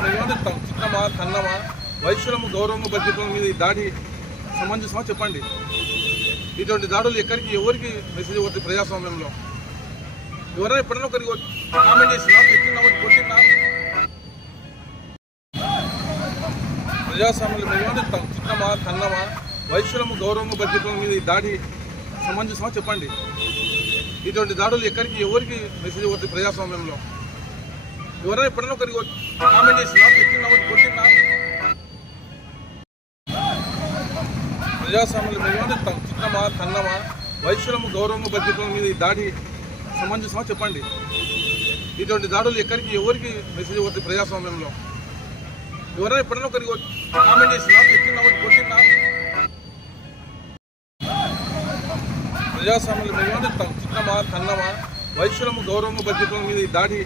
మేమేమంటాం చిన్నమా కన్నమా వైశ్యులము గౌరవము బడ్జెట్ల మీద ఈ దాడి సమంజసమా చెప్పండి? ఇటువంటి దాడులు ఎక్కడికి ఎవరికి మెసేజ్ ఇవ్వద్దు ప్రజాస్వామ్యంలో? ఎవరైనా ఎప్పుడైనా ఒకరికి కామెంట్ చేసినా పెట్టినా కొట్టినా? ప్రజాస్వామ్యంలో మేమేమంటాం చిన్నమా కన్నమా వైశ్యులము గౌరవము బడ్జెట్ల మీద ఈ దాడి సమంజసమా చెప్పండి? ఇటువంటి దాడులు ఎక్కడికి ఎవరికి మెసేజ్ ఇవ్వద్దు ప్రజాస్వామ్యంలో? ఎవరైనా ఎప్పుడైనా ఒకరికి కామెంట్ చేసినా పెట్టినా కొట్టినా. ప్రజాస్వామ్యం మేమేమంటాం చిన్నమా కన్నమా వైశ్యులము గౌరవము బడ్జెట్ల మీద ఈ దాడి సమంజసమా చెప్పండి? ఇటువంటి దాడులు ఎక్కడికి ఎవరికి మెసేజ్ పోతుంది ప్రజాస్వామ్యంలో? ఎవరైనా ఎప్పుడైనా ఒకరికి కామెంట్ చేసినా పెట్టినా కొట్టినా. ప్రజాస్వామ్యం మేమేమంటాం చిన్నమా తన్నమా? వైశ్యులము గౌరవము బడ్జెట్ల మీద ఈ దాడి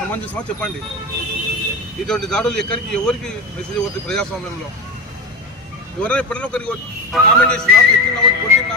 సమంజసమా చెప్పండి. ఇటువంటి దాడులు ఎక్కడికి ఎవరికి మెసేజ్ అవుతుంది ప్రజాస్వామ్యంలో. ఎవరైనా ఎప్పుడైనా ఒకరికి కామెంట్ చేసినా పెట్టినా కొట్టినా